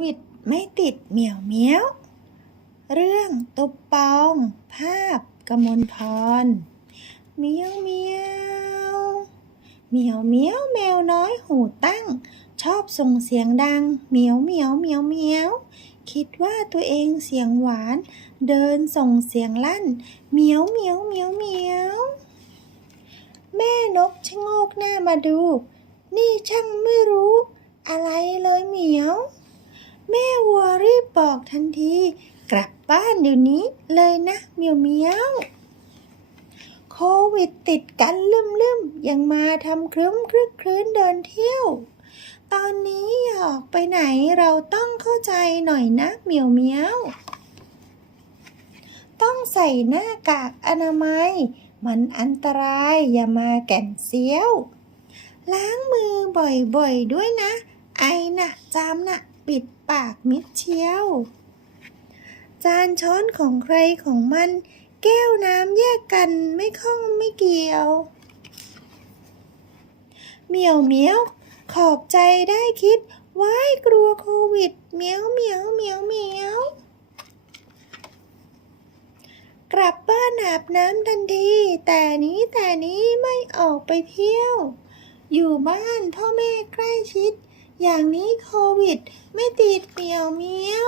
วิดไม่ติดเหมียวเมียว เรื่องตุบปอง ภาพกมลพรเมียวเมียวเหมียวเมียวแมวน้อยหูตั้ง ชอบส่งเสียงดังเหมียวเหมียวเหมียวเหมียวคิดว่าตัวเองเสียงหวาน เดินส่งเสียงลั่นเหมียวเหมียวเหมียวเหมียวแม่นกชะโงกหน้ามาดู นี่ช่างไม่รู้เลยเหมียว แม่วัวรี บอกทันที กลับบ้านเดี๋ยวนี้เลยนะเมียวเมียวโควิดติดกันลืมลืมๆยังมาทำครึ้มครึกครื้นเดินเที่ยว ตอนนี้ออกไปไหนเราต้องเข้าใจหน่อยนะเมียวเมียวต้องใส่หน้ากากอนามัย มันอันตรายอย่ามาแก่นเซียว ล้างมือบ่อยๆด้วยนะ ไอนะจามนะ ปิดปากมิดเชียว จานช้อนของใครของมัน แก้วน้ำแยกกันไม่ข้องไม่เกี่ยว เหมียวเหมียวขอบใจได้คิดว้ายกลัวโควิดเหมียวเหมียวเหมียวเหมียวกลับบ้านอาบน้ำทันที แต่นี้แต่นี้ไม่ออกไปเที่ยว อยู่บ้านพ่อแม่ใกล้ชิด อย่างนี้โควิด ไม่ติดเหมียวเมียว